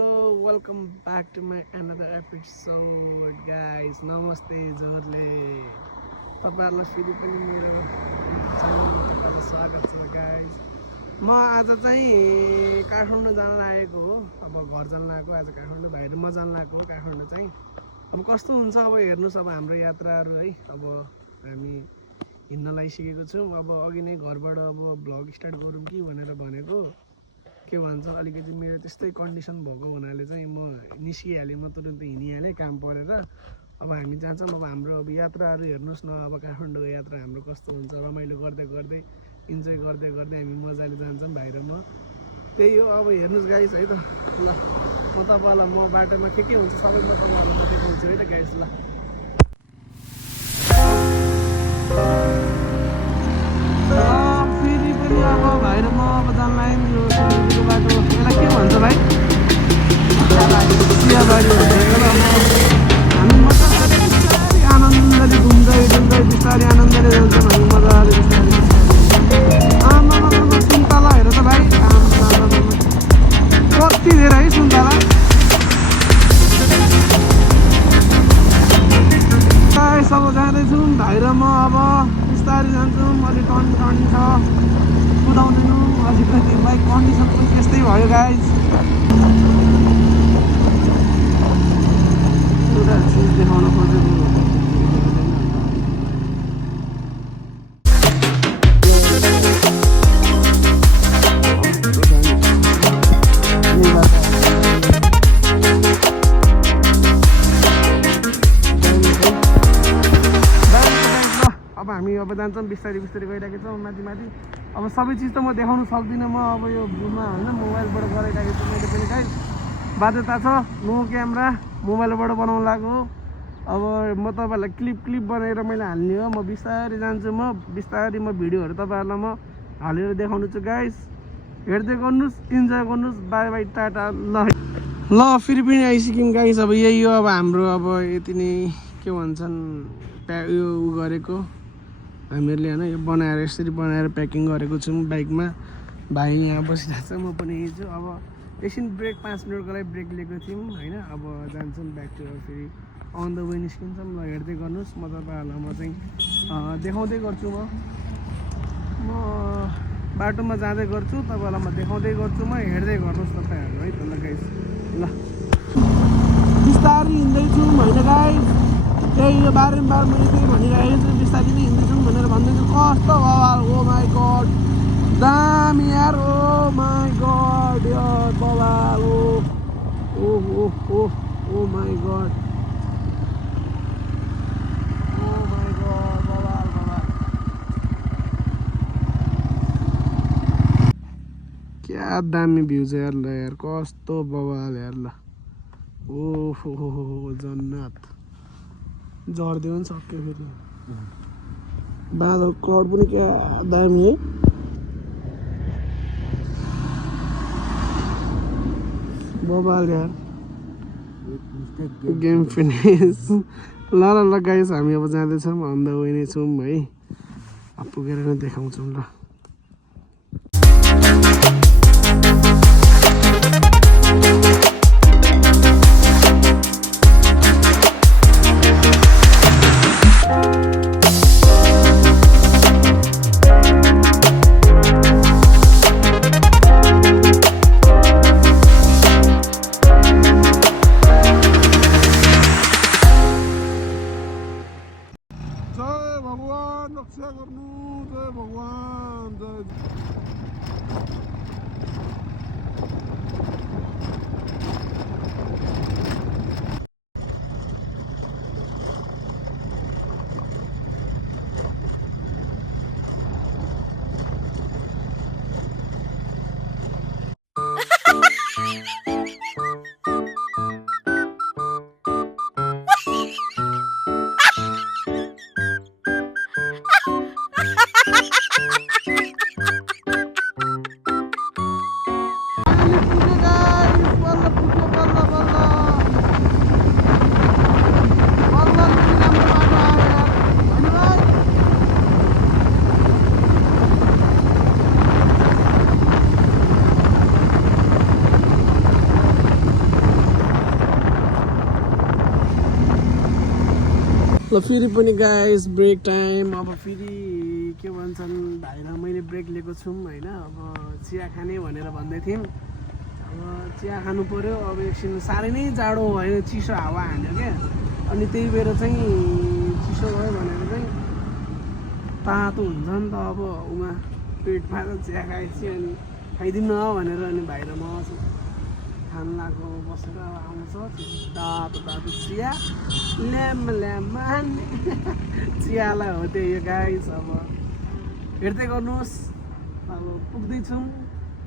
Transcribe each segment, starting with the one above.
Welcome back to my another episode guys. नमस्ते जोरले तपाईँहरूलाई फेरि पनि मेरो च्यानलमा तपाईँहरूलाई स्वागत छ गाइज। म आज चाहिँ काठमाडौँ जान लागेको हो। अब घर जान लागेको, आज काठमाडौँ बाहिर म जान लागेको हो। काठमाडौँ चाहिँ अब कस्तो हुन्छ अब हेर्नुहोस्, अब हाम्रो यात्राहरू है। अब हामी हिँड्न लागिसकेको छौँ। अब अघि नै घरबाट अब भ्लग स्टार्ट गरौँ कि भनेर भनेको, के भन्छ अलिकति मेरो त्यस्तै कन्डिसन भएको हुनाले चाहिँ म निस्किहालेँ। म तुरुन्तै हिँडिहालेँ काम परेर। अब हामी जान्छौँ। अब हाम्रो अब यात्राहरू हेर्नुहोस् न, अब काठमाडौँको यात्रा हाम्रो कस्तो हुन्छ। रमाइलो गर्दै गर्दै इन्जोय गर्दै गर्दै हामी मजाले जान्छौँ बाहिर। म त्यही हो, अब हेर्नुहोस् गाइस है त। ल म तपाईँहरूलाई म बाटोमा के हुन्छ सबै म तपाईँहरूलाई देखाउँछु है त गाइस। ल फेरि पनि अब बाहिर म अब जान लाग्यो। यो बाटो यसलाई के भन्छ भाइ? चियाबारीहरू देखेर हामी मजाले बिस्तारै आनन्दले घुम्दै डुल्दै बिस्तारै आनन्दले जान्छौँ हामी मजाले बिस्तारै बिस्तारै। आमामा सुन्तलाहरू त भाइ आमामा कति धेरै है सुन्तला। सब जाँदैछौँ बाहिर। म अब बिस्तारै जान्छौँ। अलिक टर्निङ छ, कुदाउँदैनौँ अलिकति। बाइक कन्डिसन पनि त्यस्तै भयो गाइज। एउटा चिज देखाउन खोजेको हामी अब जान्छौँ। बिस्तारै बिस्तारै गइरहेको छौँ माथि माथि। अब सबै चिज त म देखाउनु सक्दिनँ। म अब यो भ्यूमा होइन मोबाइलबाट गराइरहेको छु मैले पनि गाइस। बाध्यता छ, नो क्यामेरा, मोबाइलबाट बनाउनु लाग्यो। अब म तपाईँहरूलाई क्लिप बनाएर मैले हाल्ने हो। म बिस्तारै जान्छु। म बिस्तारै भिडियोहरू तपाईँहरूलाई म हालेर देखाउनु छु गाइस। हेर्दै गर्नुहोस्, इन्जोय गर्नुहोस्। By by, Tata. ल फेरि पनि आइसक्यौँ गाइस। अब यही हो अब हाम्रो अब यति नै के भन्छन् यो गरेको हामीहरूले होइन। यो बनाएर यसरी बनाएर प्याकिङ गरेको छौँ बाइकमा। भाइ यहाँ बसिरहेको छ, म पनि यही छु। अब एकछिन ब्रेक, 5 मिनटको लागि ब्रेक लिएको थियौँ होइन। अब जान्छौँ ब्याक टु फेरि अन द वे निस्किन्छौँ। ल हेर्दै गर्नुहोस्। म तपाईँहरूलाई म चाहिँ देखाउँदै गर्छु। म बाटोमा जाँदै गर्छु, तपाईँहरूलाई म देखाउँदै गर्छु। म हेर्दै गर्नुहोस् तपाईँहरू है त। ल गाइस ल बिस्तारै हिँड्दैछौँ होइन गाइस। त्यही यो बारम्बार मैले त्यही भनिरहेको छु, बिस्तारै नै हिँड्दैछौँ भनेर भन्दैछु। कस्तो बवाल, ओ माई गड दामी यार, ओ माई गड यार बवाल। ओ माई गड, बवाल क्या दामी भ्यू छ यार। ल यार कस्तो बवाल यार। ल ओहो जन्नत। झर्दै पनि सक्यो फेरि। बादल क्लाउड पनि क्या दामी है। बवाल यार। Game finish. ल गाइस हामी अब जाँदैछौँ, अन द वे नै छौँ है। अब पुगेर नै देखाउँछौँ। ल जय भगवान रक्षा गर्नु, जय भगवान। ल फेरि पनि गाइस ब्रेक टाइम। अब फेरि के भन्छन् भाइ र मैले ब्रेक लिएको छौँ होइन। अब चिया खाने भनेर भन्दै थियौँ। अब चिया खानु पऱ्यो। अब एकछिन साह्रै नै जाडो भयो, चिसो हावा हान्यो क्या। अनि त्यही भएर चाहिँ चिसो भयो भनेर चाहिँ तातो हुन्छ नि त। अब उहाँ पेटमा त चिया खाएपछि अनि खाइदिनु न भनेर अनि भाइ र म खानु लाग्यो बसेर आउँछ तातो तातो चिया ल्याम ल्याम चियालाई हो त्यही यो गाइस। अब हेर्दै गर्नुहोस्। अब पुग्दैछौँ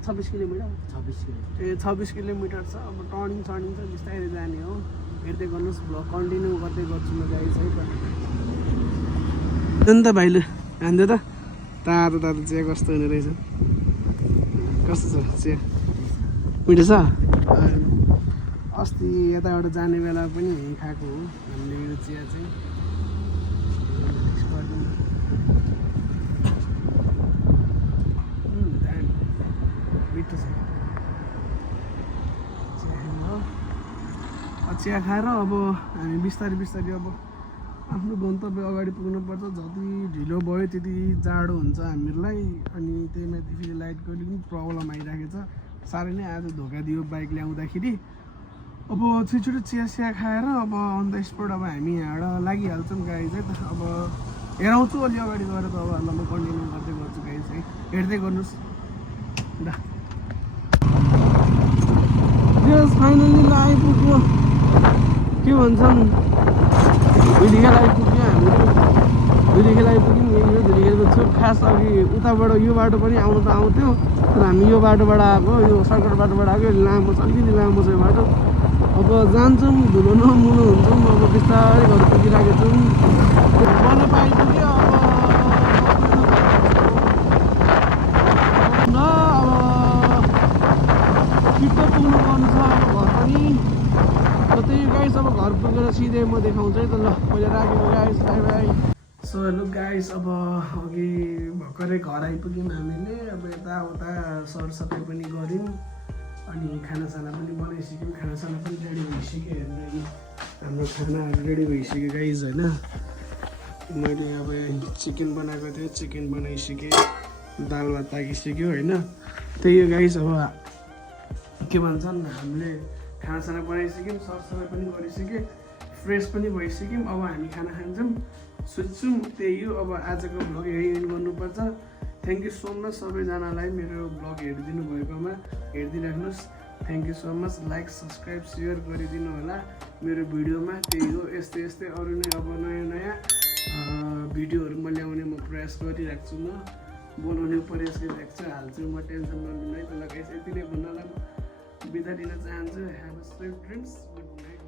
26 किलोमिटर 26 किलोमिटर छ। अब टर्निङ छ बिस्तारै जाने हो। हेर्दै गर्नुहोस् भ्लग कन्टिन्यू गर्दै गर्छु म गाइस है त। नि त भाइले हान्दियो त तातो तातो चिया कस्तो हुने रहेछ। कस्तो छ चिया? मिठो छ। अस्ति यताबाट जाने बेला पनि यहीँ खाएको हो हामीले यो चिया चाहिँ। मिठो छ चिया खाएर अब हामी बिस्तारै अब आफ्नो गन्तव्य अगाडि पुग्नुपर्छ। जति ढिलो भयो त्यति जाडो हुन्छ हामीहरूलाई। अनि त्यही माथि फेरि लाइटको पनि प्रब्लम आइरहेको छ। साह्रै नै आज धोका दियो बाइक ल्याउँदाखेरि। अब छिटो चिया खाएर अब अन द स्पोट अब हामी यहाँबाट लागिहाल्छौँ गाइस है त। अब हेराउँछु अलि अगाडि गएर त अब म कन्टिन्यू गर्दै गर्छु गाइस है। हेर्दै गर्नुहोस् ल। फाइनली ल आइपुग्यो। के भन्छन् धुलीखेल आइपुग्यो हामीले। धुलीखेल आइपुग्यौँ। यही हो धुलीखेलको छेउ। खास अघि उताबाट यो बाटो पनि आउनु त आउँथ्यो तर हामी यो बाटोबाट आएको। यो सर्कट बाटोबाट आएको। लामो छ अलिकति लामो छ यो बाटो। अब जान्छौँ धुलो नमुलो हुन्छौँ। अब बिस्तारै घर पुगिरहेको छौँ। बनाप आइपुग्यो। अब छिट्टो पुग्नु पर्ने छ अब घर पनि। र त्यही गाइस अब घर पुगेर सिधै म देखाउँछु है त। ल मैले राखेको guys by by. So hello guys अब अघि भर्खरै घर आइपुग्यौँ हामीले। अब यताउता सरसफाइ पनि गऱ्यौँ अनि खानासाना पनि बनाइसक्यौँ। खानासाना पनि रेडी भइसक्यो। हेर्नु हाम्रो खानाहरू रेडी भइसक्यो गाइस होइन। मैले अब चिकन बनाएको थिएँ, चिकन बनाइसकेँ। दाल भात पाकिसक्यो होइन। त्यही हो गाइस। अब के भन्छन् हामीले खानासाना बनाइसक्यौँ, सरसफाइ पनि गरिसक्यौँ, फ्रेस पनि भइसक्यौँ। अब हामी खाना खान्छौँ सोध्छौँ। त्यही हो अब आजको भ्लग यही एन्ड गर्नुपर्छ। थ्याङ्क यू सो मच सबैजनालाई मेरो भ्लग हेरिदिनु भएकोमा। हेरिदिइराख्नुहोस्। Thank you so much. Like subscribe share गरिदिनु होला मेरो भिडियोमा। त्यही हो यस्तै अरू नै अब नयाँ भिडियोहरू म ल्याउने म प्रयास गरिरहेको छु। म बनाउने प्रयास गरिरहेको छु। हाल्छु म टेन्सन नलिनु है त। लगाइस यति नै भन्नलाई म बिदा दिन चाहन्छु। Have a sweet dreams. Good night.